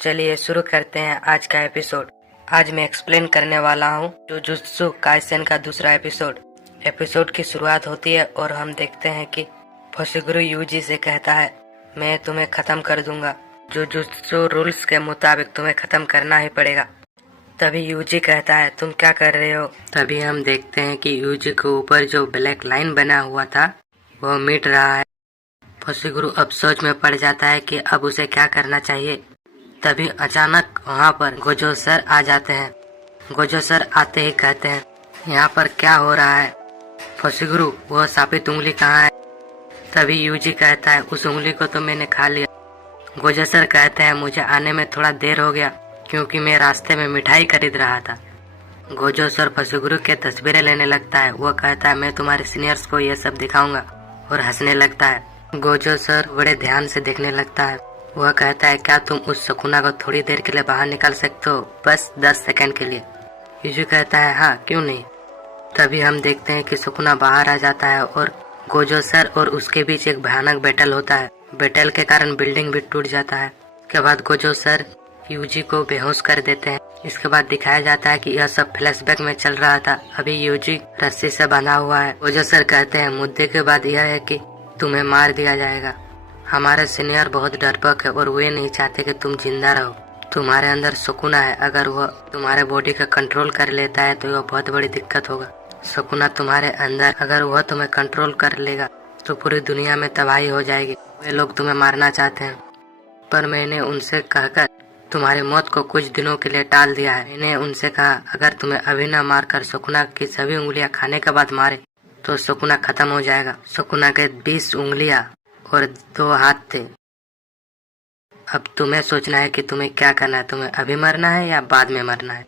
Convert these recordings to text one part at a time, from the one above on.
चलिए शुरू करते हैं आज का एपिसोड। आज मैं एक्सप्लेन करने वाला हूँ जुजुत्सु काइसेन का दूसरा एपिसोड। एपिसोड की शुरुआत होती है और हम देखते हैं कि फुशिगुरु यूजी से कहता है, मैं तुम्हें खत्म कर दूंगा। जुजुत्सु रूल्स के मुताबिक तुम्हें खत्म करना ही पड़ेगा। तभी यूजी कहता है, तुम क्या कर रहे हो? तभी हम देखते हैं कि यूजी के ऊपर जो ब्लैक लाइन बना हुआ था वो मिट रहा है। फुशिगुरु अब सोच में पड़ जाता है कि अब उसे क्या करना चाहिए। तभी अचानक वहाँ पर गोजो सर आ जाते हैं। गोजो सर आते ही कहते हैं, यहाँ पर क्या हो रहा है? फुशिगुरु, वो साबित उंगली कहाँ है? तभी यूजी कहता है, उस उंगली को तो मैंने खा लिया। गोजो सर कहते हैं, मुझे आने में थोड़ा देर हो गया क्योंकि मैं रास्ते में मिठाई खरीद रहा था। गोजो सर फुशिगुरु के तस्वीरें लेने लगता है। वो कहता है, मैं तुम्हारे सीनियर्स को ये सब दिखाऊंगा, और हंसने लगता है। गोजो सर बड़े ध्यान से देखने लगता है। वह कहता है, क्या तुम उस सुकुना को थोड़ी देर के लिए बाहर निकाल सकते हो? बस 10 सेकंड के लिए। यूजी कहता है, हाँ क्यों नहीं। तभी हम देखते हैं कि सुकुना बाहर आ जाता है और गोजो सर और उसके बीच एक भयानक बैटल होता है। बैटल के कारण बिल्डिंग भी टूट जाता है। इसके बाद गोजो सर यूजी को बेहोश कर देते हैं। इसके बाद दिखाया जाता है कि यह सब फ्लैशबैक में चल रहा था। अभी यूजी रस्सी से बंधा हुआ है। गोजो सर कहते हैं, मुद्दे के बाद यह है कि तुम्हें मार दिया जाएगा। हमारे सीनियर बहुत डरपोक है और वे नहीं चाहते कि तुम जिंदा रहो। तुम्हारे अंदर सुकुना है, अगर वह तुम्हारे बॉडी का कंट्रोल कर लेता है तो यह बहुत बड़ी दिक्कत होगा। सुकुना तुम्हारे अंदर, अगर वह तुम्हें कंट्रोल कर लेगा तो पूरी दुनिया में तबाही हो जाएगी। वे लोग तुम्हें मारना चाहते हैं, पर मैंने उनसे कहकर तुम्हारी मौत को कुछ दिनों के लिए टाल दिया है। मैंने उनसे कहा, अगर तुम्हें अभी न मारकर सुकुना की सभी उंगलियां खाने के बाद मारे तो सुकुना खत्म हो जाएगा। सुकुना के 20 उंगलियां और 2 हाथ थे। अब तुम्हें सोचना है कि तुम्हें क्या करना है, तुम्हें अभी मरना है या बाद में मरना है।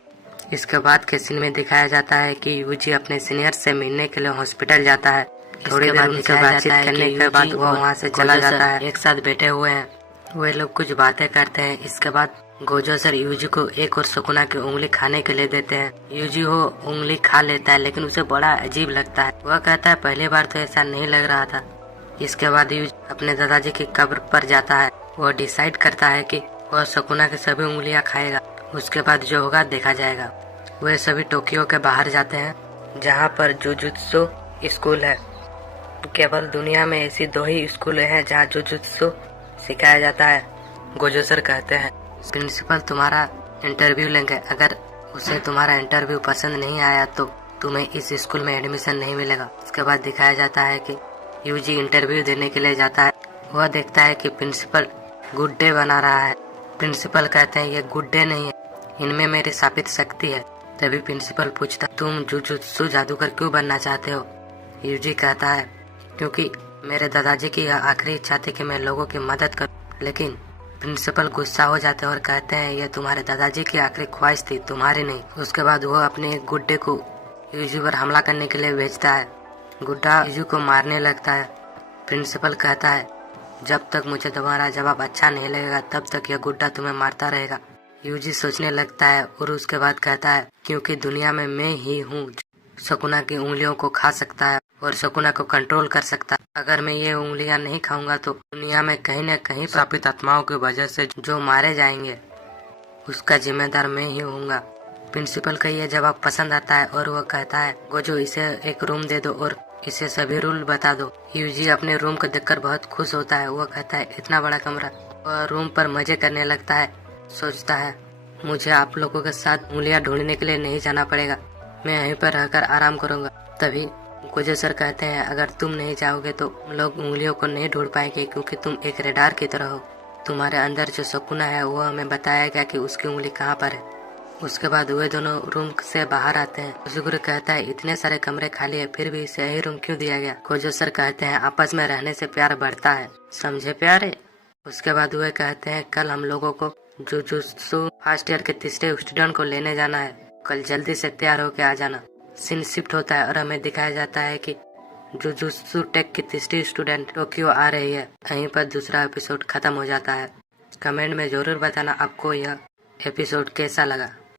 इसके बाद के सीन में दिखाया जाता है कि यूजी अपने सीनियर से मिलने के लिए हॉस्पिटल जाता है। थोड़ी देर उनसे बातचीत करने के बाद वो वहाँ से चला जाता है। एक साथ बैठे हुए हैं, वे लोग कुछ बातें करते हैं। इसके बाद गोजो सर यूजी को एक और सुकुना की उंगली खाने के लिए देते हैं। यूजी वो उंगली खा लेता है, लेकिन उसे बड़ा अजीब लगता है। वह कहता है, पहली बार तो ऐसा नहीं लग रहा था। इसके बाद यूजी अपने दादाजी की कब्र पर जाता है। वह डिसाइड करता है कि वह सुकुना की सभी उंगलियां खाएगा। उसके बाद जो होगा देखा जाएगा। वे सभी टोक्यो के बाहर जाते हैं जहां पर जुजुत्सु स्कूल है। केवल दुनिया में ऐसी 2 ही स्कूल हैं जहां जुजुत्सु सिखाया जाता है। गोजो सर कहते हैं, प्रिंसिपल तुम्हारा इंटरव्यू लेंगे, अगर उसे तुम्हारा इंटरव्यू पसंद नहीं आया तो तुम्हें इस स्कूल में एडमिशन नहीं मिलेगा। इसके बाद दिखाया जाता है कि यूजी इंटरव्यू देने के लिए जाता है। वह देखता है कि प्रिंसिपल गुड डे बना रहा है। प्रिंसिपल कहते हैं, ये गुड डे नहीं है, इनमें मेरी साबित शक्ति है। तभी प्रिंसिपल पूछता, तुम जुजुत्सु जादूगर क्यों बनना चाहते हो? यूजी कहता है, क्योंकि मेरे दादाजी की यह आखिरी इच्छा थी कि मैं लोगों की मदद करूं। लेकिन प्रिंसिपल गुस्सा हो जाते हैं और कहते हैं, यह तुम्हारे दादाजी की आखिरी ख्वाहिश थी, तुम्हारी नहीं। उसके बाद वह अपने गुड्डे को यूजी पर हमला करने के लिए भेजता है। गुड्डा यूजी को मारने लगता है। प्रिंसिपल कहता है, जब तक मुझे तुम्हारा जवाब अच्छा नहीं लगेगा तब तक यह गुड्डा तुम्हें मारता रहेगा। यूजी सोचने लगता है और उसके बाद कहता है, क्योंकि दुनिया में मैं ही हूँ सुकुना की उंगलियों को खा सकता है और सुकुना को कंट्रोल कर सकता है। अगर मैं ये उंगलियां नहीं खाऊंगा तो दुनिया में कहीं न कहीं श्रापित आत्माओं की वजह से जो मारे जाएंगे उसका जिम्मेदार मैं ही हूँगा। प्रिंसिपल का ये जवाब पसंद आता है और वह कहता है, गोजो इसे एक रूम दे दो और इसे सभी रूल बता दो। यूजी अपने रूम को देखकर बहुत खुश होता है। वह कहता है, इतना बड़ा कमरा। वह रूम पर मजे करने लगता है। सोचता है, मुझे आप लोगों के साथ उंगलियां ढूंढने के लिए नहीं जाना पड़ेगा, मैं यहीं पर रहकर आराम करूंगा। तभी गोजो सर कहते हैं, अगर तुम नहीं जाओगे तो हम लोग उंगलियों को नहीं ढूंढ पाएंगे, क्योंकि तुम एक रेडार की तरह हो। तुम्हारे अंदर जो सुकुना है वो हमें बताएगा कि उसकी उंगली कहाँ पर है। उसके बाद वे दोनों रूम से बाहर आते हैं। फुशिगुरु कहता है, इतने सारे कमरे खाली है, फिर भी इसे यही रूम क्यों दिया गया? गोजो सर कहते हैं, आपस में रहने से प्यार बढ़ता है, समझे प्यारे। उसके बाद वे कहते हैं, कल हम लोगों को जुजुत्सु फर्स्ट ईयर के तीसरे स्टूडेंट को लेने जाना है, कल जल्दी से तैयार होके आ जाना। सीन शिफ्ट होता है और हमें दिखाया जाता है कि जुजुत्सु टेक की तीसरी स्टूडेंट टोक्यो आ रही है। यहीं पर दूसरा एपिसोड खत्म हो जाता है। कमेंट में जरूर बताना आपको यह एपिसोड कैसा लगा।